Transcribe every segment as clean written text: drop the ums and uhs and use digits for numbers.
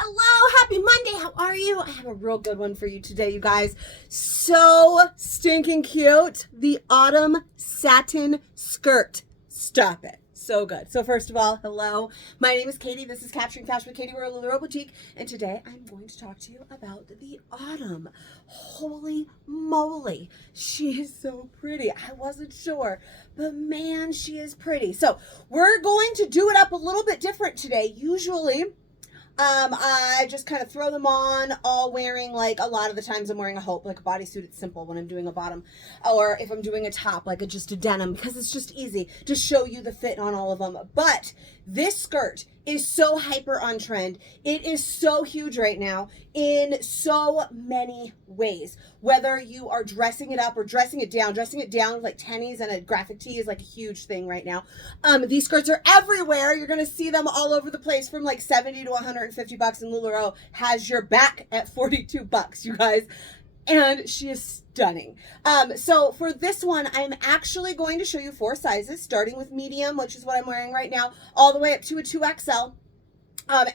Hello, happy Monday. How are you? I have a real good one for you today, you guys. So stinking cute. The Autumn Satin Skirt. Stop it. So good. So first of all, hello. My name is Katie. This is Capturing Fashion with Katie. We're a LuLaRoe Boutique. And today I'm going to talk to you about the Autumn. Holy moly. She is so pretty. I wasn't sure, but man, she is pretty. So we're going to do it up a little bit different today. Usually, I just kind of throw them on, all wearing, like, a lot of the times I'm wearing a hope, like a bodysuit. It's simple when I'm doing a bottom, or if I'm doing a top, like just a denim, because it's just easy to show you the fit on all of them. But this skirt is so hyper on trend. It is so huge right now in so many ways. Whether you are dressing it up or dressing it down with like tennies and a graphic tee is like a huge thing right now. These skirts are everywhere. You're going to see them all over the place from like 70 to 150 bucks, and LuLaRoe has your back at 42 bucks, you guys. And she is stunning. So for this one, I'm actually going to show you 4 sizes, starting with medium, which is what I'm wearing right now, all the way up to a 2XL.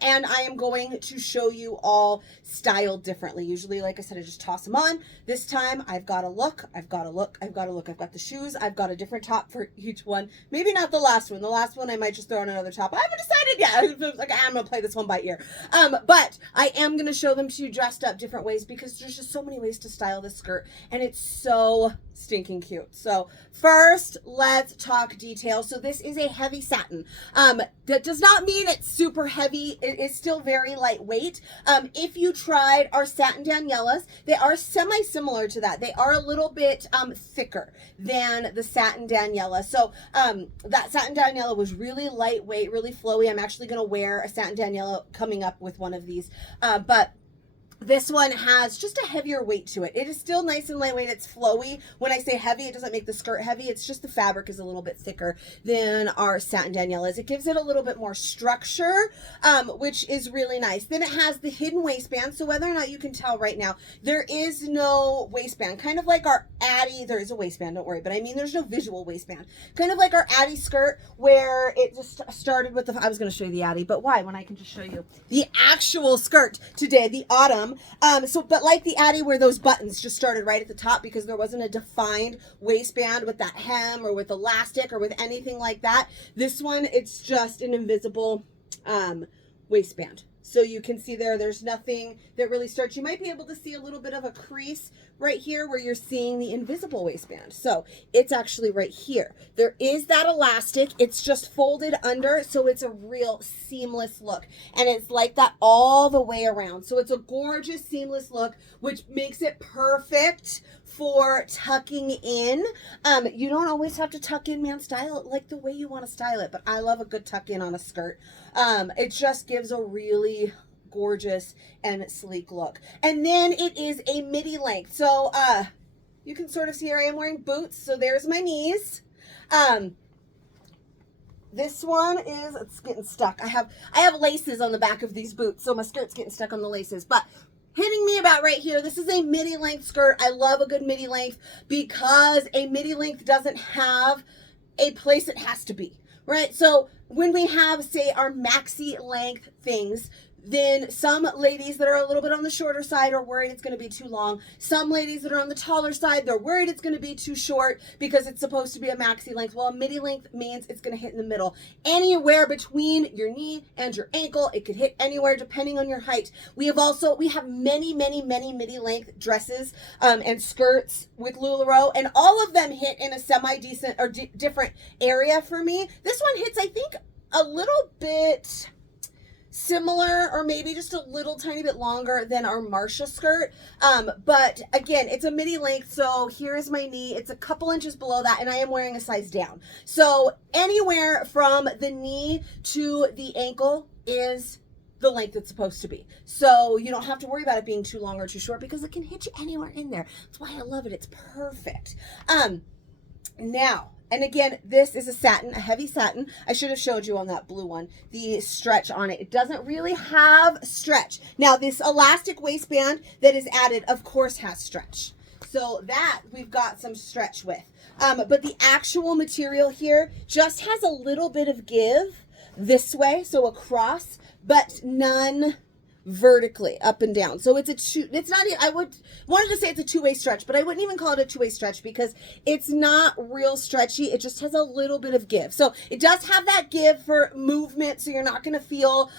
And I am going to show you all styled differently. Usually, like I said, I just toss them on. This time, I've got a look. I've got the shoes. I've got a different top for each one. Maybe not the last one. The last one, I might just throw on another top. I haven't decided yet. Like, I'm going to play this one by ear. But I am going to show them to you dressed up different ways because there's just so many ways to style this skirt. And it's so stinking cute. So first, let's talk details. So this is a heavy satin. That does not mean it's super heavy. It is still very lightweight. If you tried our satin Daniellas, they are semi-similar to that. They are a little bit thicker than the satin Daniela. So that satin Daniela was really lightweight, really flowy. I'm actually going to wear a satin Daniela coming up with one of these. But this one has just a heavier weight to it. It is still nice and lightweight. It's flowy. When I say heavy, it doesn't make the skirt heavy. It's just the fabric is a little bit thicker than our satin Daniela's. It gives it a little bit more structure, which is really nice. Then it has the hidden waistband. So whether or not you can tell right now, there is no waistband. Kind of like our Addie, there is a waistband, don't worry. But I mean, there's no visual waistband. Kind of like our Addie skirt where it just started with I was going to show you the Addie, but why? When I can just show you the actual skirt today, the Autumn. But like the Addie where those buttons just started right at the top because there wasn't a defined waistband with that hem or with elastic or with anything like that. This one, it's just an invisible waistband. So you can see there's nothing that really starts. You might be able to see a little bit of a crease right here where you're seeing the invisible waistband. So it's actually right here. There is that elastic. It's just folded under, so it's a real seamless look. And it's like that all the way around. So it's a gorgeous seamless look, which makes it perfect for tucking in. You don't always have to tuck in, man. Style it like the way you want to style it. But I love a good tuck in on a skirt. It just gives a really gorgeous and sleek look. And then it is a midi length. So you can sort of see here I am wearing boots. So there's my knees. This one it's getting stuck. I have laces on the back of these boots. So my skirt's getting stuck on the laces. But hitting me about right here, this is a midi length skirt. I love a good midi length because a midi length doesn't have a place it has to be, right? So when we have, say, our maxi length things, then some ladies that are a little bit on the shorter side are worried it's going to be too long. Some ladies that are on the taller side, they're worried it's going to be too short because it's supposed to be a maxi length. Well, a midi length means it's going to hit in the middle. Anywhere between your knee and your ankle. It could hit anywhere depending on your height. We have many midi length dresses and skirts with LuLaRoe, and all of them hit in a semi-decent or different area for me. This one hits, I think, a little bit similar or maybe just a little tiny bit longer than our Marcia skirt. But again, it's a midi length. So here's my knee. It's a couple inches below that, and I am wearing a size down. So anywhere from the knee to the ankle is the length it's supposed to be. So you don't have to worry about it being too long or too short because it can hit you anywhere in there. That's why I love it. It's perfect. Now, and again, this is a satin, a heavy satin. I should have showed you on that blue one, the stretch on it. It doesn't really have stretch. Now, this elastic waistband that is added, of course, has stretch. So that we've got some stretch with. But the actual material here just has a little bit of give this way, so across, but none vertically up and down. So it's not, I wanted to say it's a two-way stretch, but I wouldn't even call it a two-way stretch because it's not real stretchy. It just has a little bit of give. So it does have that give for movement. So you're not going to feel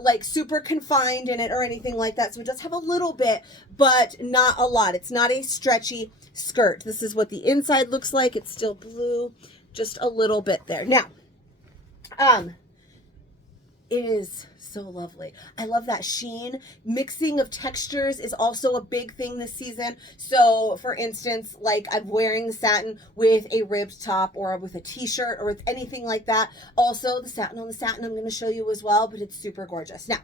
like super confined in it or anything like that. So it does have a little bit, but not a lot. It's not a stretchy skirt. This is what the inside looks like. It's still blue, just a little bit there. Now, it is so lovely. I love that sheen. Mixing of textures is also a big thing this season. So for instance, like I'm wearing the satin with a ribbed top or with a t-shirt or with anything like that. Also the satin on the satin I'm going to show you as well, but it's super gorgeous. Now,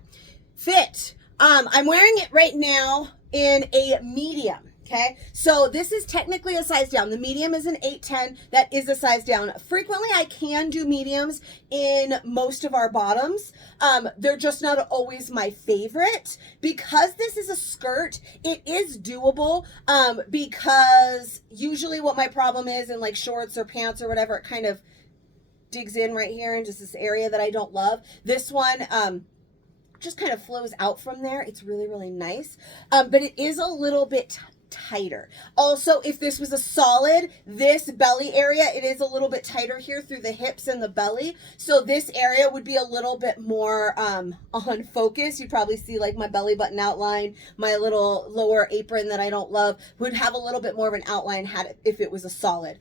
fit. I'm wearing it right now in a medium. Okay, so this is technically a size down. The medium is an 8-10. That is a size down. Frequently, I can do mediums in most of our bottoms. They're just not always my favorite. Because this is a skirt, it is doable because usually what my problem is in like shorts or pants or whatever, it kind of digs in right here in just this area that I don't love. This one, just kind of flows out from there. It's really, really nice. But it is a little bit tighter. Also, if this was a solid, this belly area, it is a little bit tighter here through the hips and the belly. So this area would be a little bit more on focus. You'd probably see like my belly button outline, my little lower apron that I don't love would have a little bit more of an outline if it was a solid.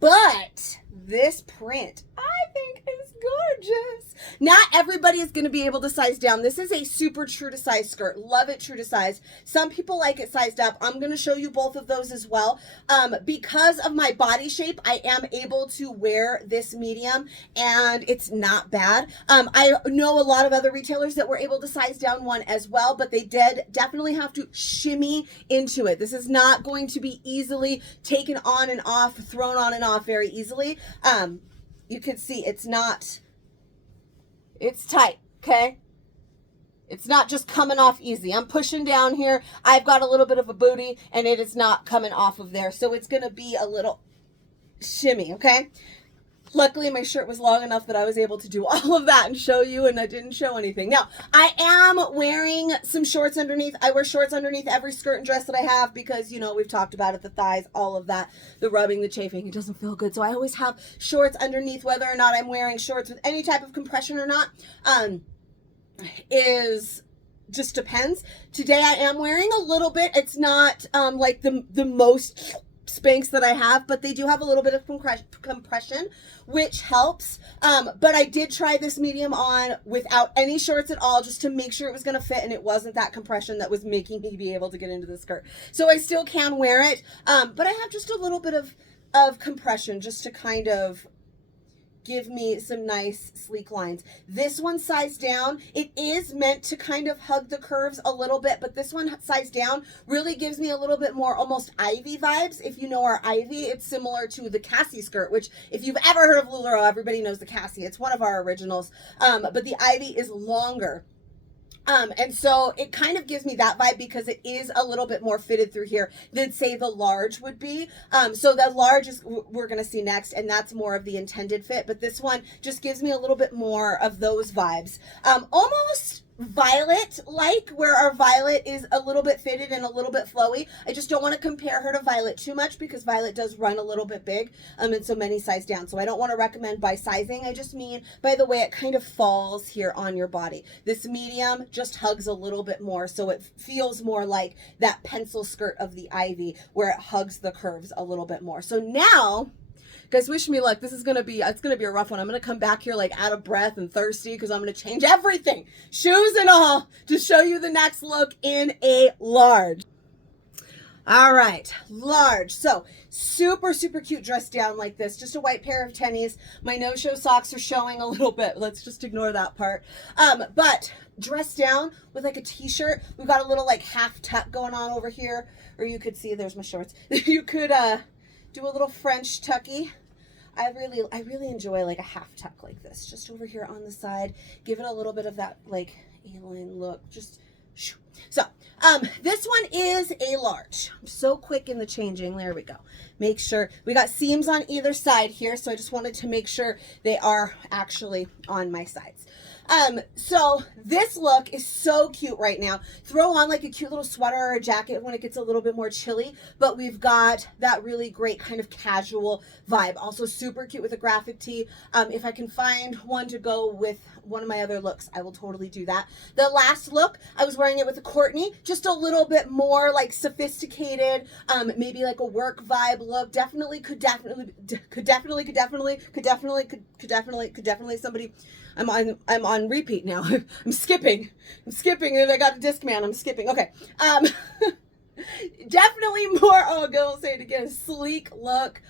But this print, I think, is gorgeous. Not everybody is going to be able to size down. This is a super true to size skirt. Love it true to size. Some people like it sized up. I'm going to show you both of those as well. Because of my body shape, I am able to wear this medium and it's not bad. I know a lot of other retailers that were able to size down one as well, but they did definitely have to shimmy into it. This is not going to be easily taken on and off, thrown on and off very easily. You can see it's tight, okay? It's not just coming off easy. I'm pushing down here. I've got a little bit of a booty and it is not coming off of there. So it's going to be a little shimmy, okay? Luckily, my shirt was long enough that I was able to do all of that and show you, and I didn't show anything. Now, I am wearing some shorts underneath. I wear shorts underneath every skirt and dress that I have because, you know, we've talked about it, the thighs, all of that, the rubbing, the chafing, it doesn't feel good. So I always have shorts underneath, whether or not I'm wearing shorts with any type of compression or not, just depends. Today I am wearing a little bit. It's not like the most Spanx that I have, but they do have a little bit of compression, which helps. But I did try this medium on without any shorts at all, just to make sure it was going to fit, and it wasn't that compression that was making me be able to get into the skirt. So I still can wear it, but I have just a little bit of compression just to kind of give me some nice sleek lines. This one sized down, it is meant to kind of hug the curves a little bit, but this one sized down really gives me a little bit more almost Ivy vibes. If you know our Ivy, it's similar to the Cassie skirt, which if you've ever heard of LuLaRoe, everybody knows the Cassie. It's one of our originals, but the Ivy is longer. And so it kind of gives me that vibe because it is a little bit more fitted through here than say the large would be. So the large is we're going to see next, and that's more of the intended fit. But this one just gives me a little bit more of those vibes. Almost Violet like, where our Violet is a little bit fitted and a little bit flowy. I just don't want to compare her to Violet too much because Violet does run a little bit big and so many size down. So I don't want to recommend by sizing. I just mean by the way it kind of falls here on your body. This medium just hugs a little bit more, so it feels more like that pencil skirt of the Ivy where it hugs the curves a little bit more. So now, guys, wish me luck. This is going to be, it's going to be a rough one. I'm going to come back here like out of breath and thirsty because I'm going to change everything, shoes and all, to show you the next look in a large. All right, large. So super, super cute dress down like this. Just a white pair of tennies. My no-show socks are showing a little bit. Let's just ignore that part. But dress down with like a t-shirt. We've got a little like half tuck going on over here, or you could see, there's my shorts. You could do a little French tucky. I really enjoy like a half tuck like this, just over here on the side. Give it a little bit of that like A-line look. Just So this one is a large. I'm so quick in the changing. There we go. Make sure we got seams on either side here. So I just wanted to make sure they are actually on my sides. So this look is so cute right now. Throw on like a cute little sweater or a jacket when it gets a little bit more chilly, but we've got that really great kind of casual vibe. Also super cute with a graphic tee. If I can find one to go with one of my other looks, I will totally do that. The last look, I was wearing it with a Courtney, just a little bit more like sophisticated, maybe like a work vibe look. Definitely could definitely somebody. I'm on repeat now. I'm skipping and I got a Discman. I'm skipping. Okay. Definitely more, oh, go say it again. Sleek look.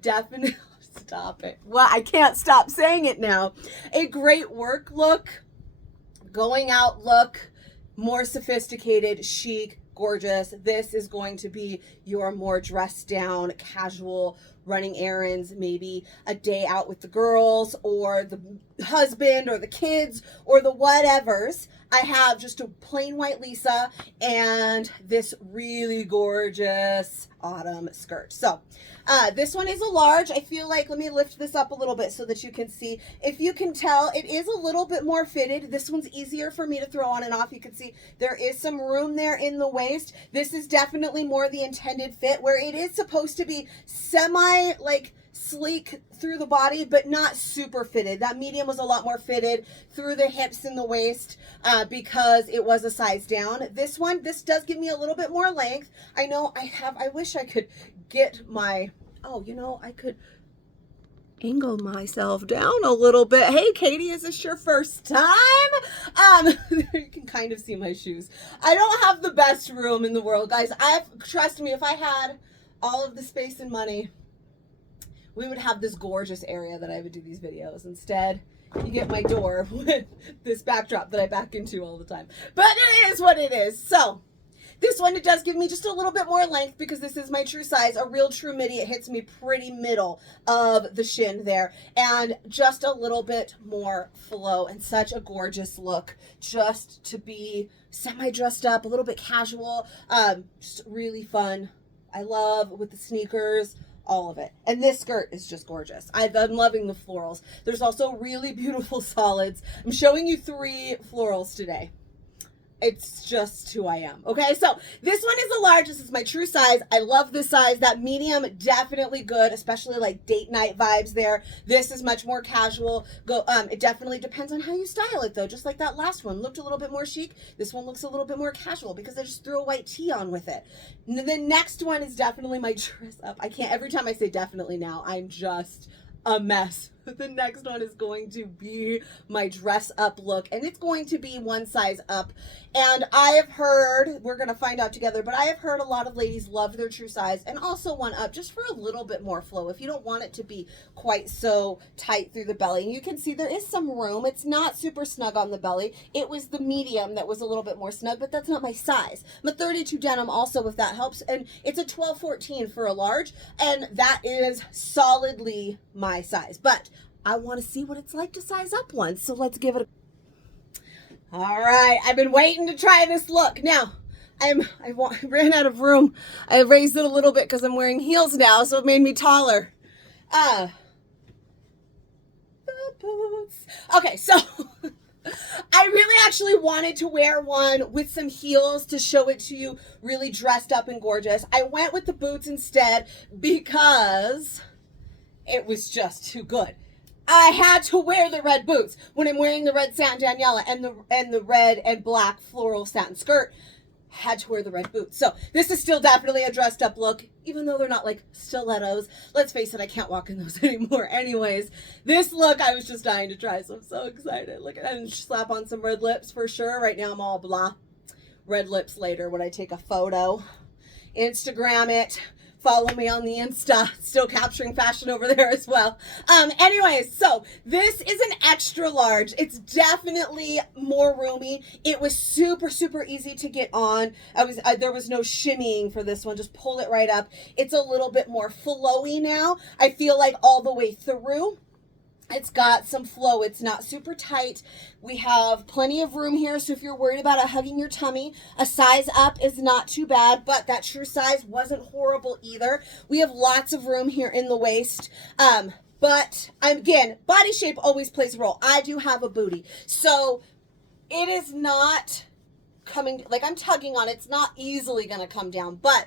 Definitely, stop it. Well, I can't stop saying it now. A great work look, going out look, more sophisticated, chic, gorgeous. This is going to be your more dressed down, casual, running errands, maybe a day out with the girls or the husband or the kids or the whatevers. I have just a plain white Lisa and this really gorgeous autumn skirt. So this one is a large. I feel like, let me lift this up a little bit so that you can see. If you can tell, it is a little bit more fitted. This one's easier for me to throw on and off. You can see there is some room there in the waist. This is definitely more the intended fit where it is supposed to be semi like sleek through the body, but not super fitted. That medium was a lot more fitted through the hips and the waist because it was a size down. This does give me a little bit more length. I know I wish I could get my, I could angle myself down a little bit. Hey, Katie, is this your first time? You can kind of see my shoes. I don't have the best room in the world, guys. Trust me, if I had all of the space and money, we would have this gorgeous area that I would do these videos. Instead, you get my door with this backdrop that I back into all the time. But it is what it is. So this one, it does give me just a little bit more length because this is my true size, a real true midi. It hits me pretty middle of the shin there and just a little bit more flow and such a gorgeous look just to be semi-dressed up, a little bit casual, just really fun. I love with the sneakers, all of it. And this skirt is just gorgeous. I'm loving the florals. There's also really beautiful solids. I'm showing you 3 florals today. It's just who I am. Okay, so this one is a large. This is my true size. I love this size. That medium, definitely good, especially like date night vibes there. This is much more casual. It definitely depends on how you style it though. Just like that last one looked a little bit more chic. This one looks a little bit more casual because I just threw a white tee on with it. The next one is definitely my dress up. I can't, every time I say definitely now, I'm just a mess. The next one is going to be my dress up look, and it's going to be one size up. And I have heard, we're going to find out together, but I have heard a lot of ladies love their true size and also one up just for a little bit more flow if you don't want it to be quite so tight through the belly. And you can see there is some room. It's not super snug on the belly. It was the medium that was a little bit more snug, but that's not my size. I'm a 32 denim also, if that helps, and it's a 12-14 for a large, and that is solidly my size. But I want to see what it's like to size up once, so let's give it a... All right, I've been waiting to try this look. Now, I ran out of room. I raised it a little bit because I'm wearing heels now, so it made me taller. Boots. Okay, so I really actually wanted to wear one with some heels to show it to you really dressed up and gorgeous. I went with the boots instead because it was just too good. I had to wear the red boots when I'm wearing the red satin Daniela and the red and black floral satin skirt. Had to wear the red boots. So this is still definitely a dressed up look, even though they're not like stilettos. Let's face it, I can't walk in those anymore. Anyways, this look I was just dying to try, so I'm so excited. Look at that, and slap on some red lips for sure. Right now I'm all blah. Red lips later when I take a photo. Instagram it. Follow me on the Insta, still capturing fashion over there as well. Anyways, so this is an extra large. It's definitely more roomy. It was super, super easy to get on. There was no shimmying for this one. Just pull it right up. It's a little bit more flowy now. I feel like all the way through. It's got some flow. It's not super tight. We have plenty of room here, so if you're worried about it hugging your tummy, a size up is not too bad, but that true size wasn't horrible either. We have lots of room here in the waist. But again, body shape always plays a role. I do have a booty, so it is not coming, like I'm tugging on it. It's not easily going to come down, but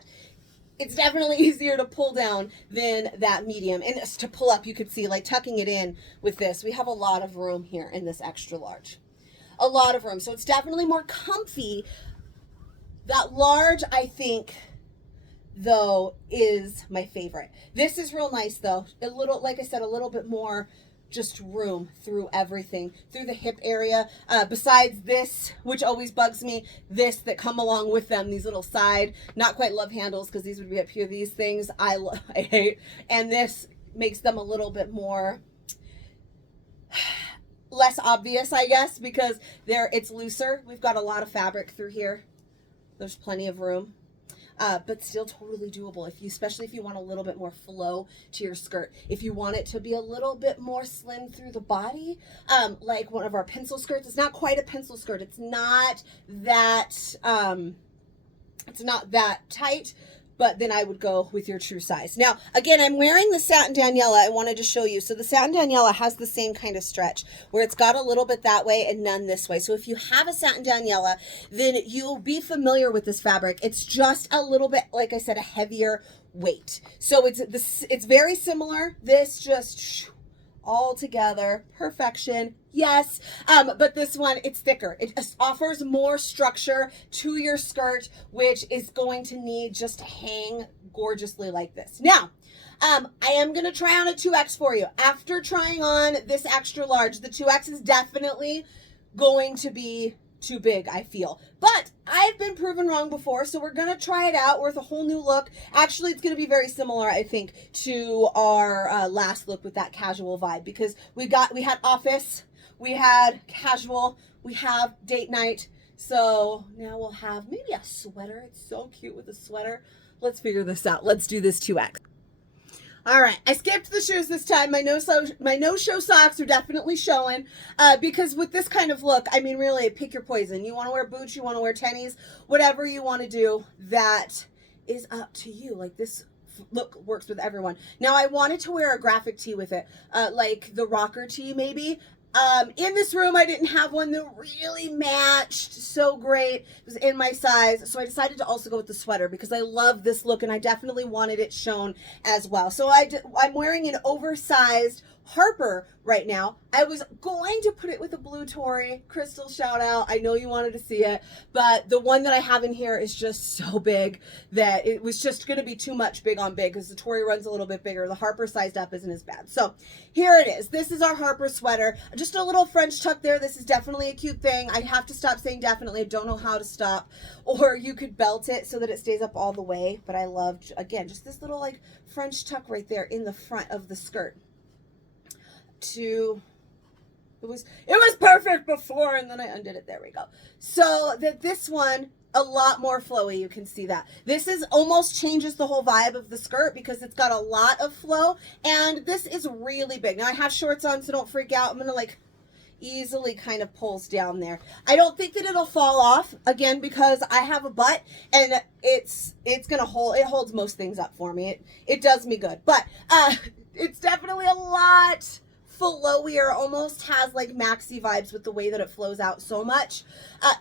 it's definitely easier to pull down than that medium. And to pull up, you could see, like tucking it in with this, we have a lot of room here in this extra large. A lot of room. So it's definitely more comfy. That large, I think, though, is my favorite. This is real nice, though. A little, like I said, a little bit more just room through everything, through the hip area. Besides this, which always bugs me, this that come along with them, these little side, not quite love handles, because these would be up here. These things I hate. And this makes them a little bit more less obvious, I guess, because it's looser. We've got a lot of fabric through here. There's plenty of room. But still totally doable, especially if you want a little bit more flow to your skirt. If you want it to be a little bit more slim through the body, like one of our pencil skirts. It's not quite a pencil skirt. It's not that tight, but then I would go with your true size. Now, again, I'm wearing the satin Daniela. I wanted to show you. So the satin Daniela has the same kind of stretch where it's got a little bit that way and none this way. So if you have a satin Daniela, then you'll be familiar with this fabric. It's just a little bit, like I said, a heavier weight. So it's very similar. This just all together, perfection. Yes, but this one, it's thicker. It offers more structure to your skirt, which is going to need just to hang gorgeously like this. Now, I am going to try on a 2X for you. After trying on this extra large, the 2X is definitely going to be too big, I feel. But I've been proven wrong before, so we're going to try it out with a whole new look. Actually, it's going to be very similar, I think, to our last look with that casual vibe, because we had office, we had casual, we have date night. So now we'll have maybe a sweater. It's so cute with a sweater. Let's figure this out. Let's do this 2X. All right, I skipped the shoes this time. My no-show socks are definitely showing because with this kind of look, I mean, really, pick your poison. You want to wear boots, you want to wear tennies, whatever you want to do, that is up to you. Like, this look works with everyone. Now, I wanted to wear a graphic tee with it, like the rocker tee maybe. In this room, I didn't have one that really matched so great. It was in my size. So I decided to also go with the sweater because I love this look and I definitely wanted it shown as well. So I'm wearing an oversized Harper right now. I was going to put it with a blue Tory. Crystal, shout out. I know you wanted to see it, but the one that I have in here is just so big that it was just going to be too much big on big because the Tory runs a little bit bigger. The Harper sized up isn't as bad. So here it is. This is our Harper sweater. Just a little French tuck there. This is definitely a cute thing. I have to stop saying definitely. I don't know how to stop. Or you could belt it so that it stays up all the way. But I love, again, just this little like French tuck right there in the front of the skirt. It was perfect before, and then I undid it. There we go. So that this one, a lot more flowy. You can see that this is almost changes the whole vibe of the skirt because it's got a lot of flow, and this is really big. Now I have shorts on, so don't freak out. I'm gonna like easily kind of pulls down there. I don't think that it'll fall off again because I have a butt and it's gonna hold. It holds most things up for me. It does me good, but it's definitely a lot flowier, almost has like maxi vibes with the way that it flows out so much.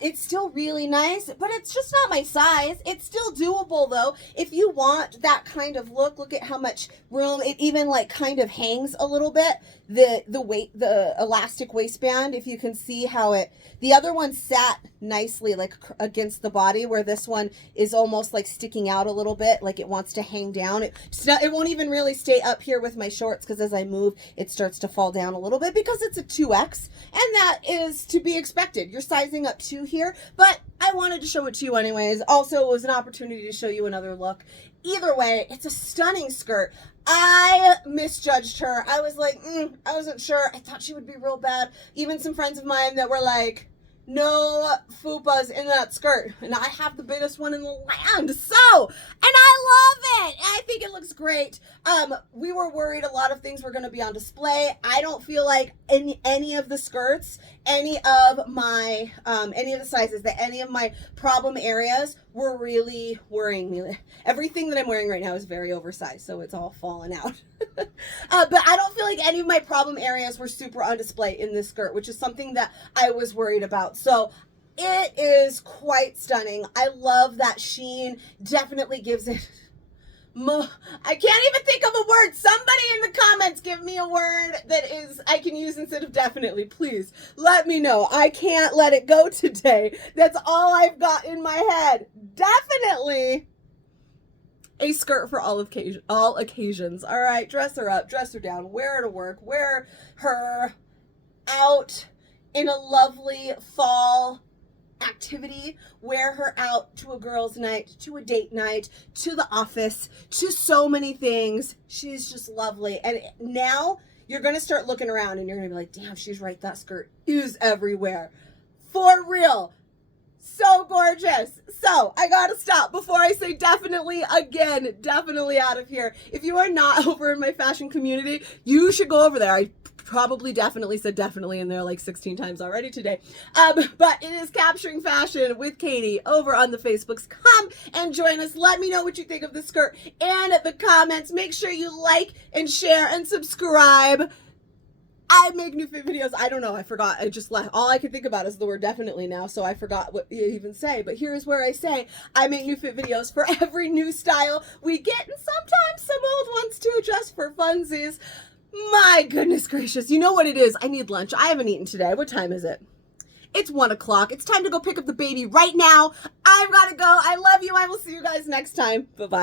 It's still really nice, but it's just not my size. It's still doable though. If you want that kind of look at how much room it even like kind of hangs a little bit. The elastic waistband, if you can see how the other one sat nicely like against the body, where this one is almost like sticking out a little bit, like it wants to hang down. It won't even really stay up here with my shorts because as I move, it starts to fall down a little bit because it's a 2X, and that is to be expected. You're sizing up 2 here, but I wanted to show it to you anyways. Also, it was an opportunity to show you another look. Either way, it's a stunning skirt. I misjudged her. I was like, I wasn't sure. I thought she would be real bad. Even some friends of mine that were like, No fupas in that skirt. And I have the biggest one in the land. So, and I love it. I think it looks great. We were worried a lot of things were going to be on display. I don't feel like any of the skirts, any of the sizes, that any of my problem areas were really worrying me. Everything that I'm wearing right now is very oversized, so it's all falling out. But I don't feel like any of my problem areas were super on display in this skirt, which is something that I was worried about. So it is quite stunning. I love that sheen. Definitely gives it I can't even think of a word. Somebody in the comments give me a word that I can use instead of definitely. Please let me know. I can't let it go today. That's all I've got in my head. Definitely a skirt for all occasions. All right, dress her up, dress her down, wear her to work, wear her out in a lovely fall activity, wear her out to a girls' night, to a date night, to the office, to so many things. She's just lovely. And now you're going to start looking around and you're going to be like, damn, she's right. That skirt is everywhere. For real. So gorgeous. So I gotta stop before I say definitely again, definitely out of here. If you are not over in my fashion community, you should go over there. I probably definitely said definitely in there like 16 times already today. But it is Capturing Fashion with Katie over on the Facebooks. Come and join us. Let me know what you think of the skirt and the comments. Make sure you like and share and subscribe. I make new fit videos. I don't know. I forgot. I just left. All I can think about is the word definitely now, so I forgot what you even say. But here's where I say I make new fit videos for every new style we get, and sometimes some old ones too, just for funsies. My goodness gracious. You know what it is? I need lunch. I haven't eaten today. What time is it? It's 1 o'clock. It's time to go pick up the baby right now. I've got to go. I love you. I will see you guys next time. Bye-bye.